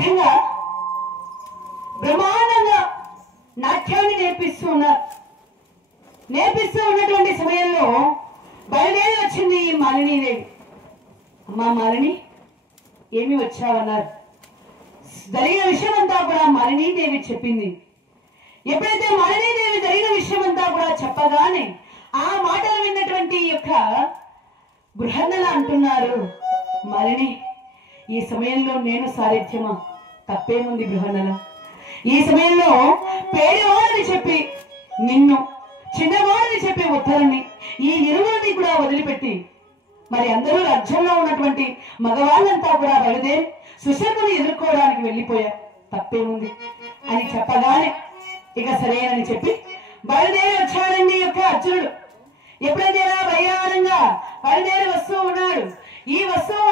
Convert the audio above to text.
విధంగా బ్రహ్మాండంగా నాట్యాన్ని నేర్పిస్తూ ఉన్నటువంటి సమయంలో బయలుదేరి వచ్చింది ఈ మాలినీదేవి. అమ్మా మాలిని, ఏమి వచ్చావన్నారు. జరిగిన విషయం అంతా కూడా మాలినీదేవి చెప్పింది. ఎప్పుడైతే మాలినీదేవి జరిగిన విషయం అంతా కూడా చెప్పగానే ఆ మాటలు విన్నటువంటి యొక్క బృహన్నల అంటున్నారు, మాలిని, ఈ సమయంలో నేను సారథ్యమా? తప్పేముంది బృహన్నల? ఈ సమయంలో పేదవాడని చెప్పి నిన్ను, చిన్నవాడని చెప్పి ఉత్తరాన్ని, ఈ ఇరువురిని కూడా వదిలిపెట్టి మరి అందరూ రాజ్యంలో ఉన్నటువంటి మగవాళ్ళంతా కూడా బయలుదేరి సుశర్మని ఎదుర్కోవడానికి వెళ్ళిపోయారు. తప్పేముంది అని చెప్పగానే ఇక సరేనని చెప్పి బయలుదేరి వచ్చాడండి యొక్క అర్జునుడు. ఎప్పుడైతే బయ్యారంగా బయలుదేరి వస్తూ ఉన్నాడు. ఈ వస్తువు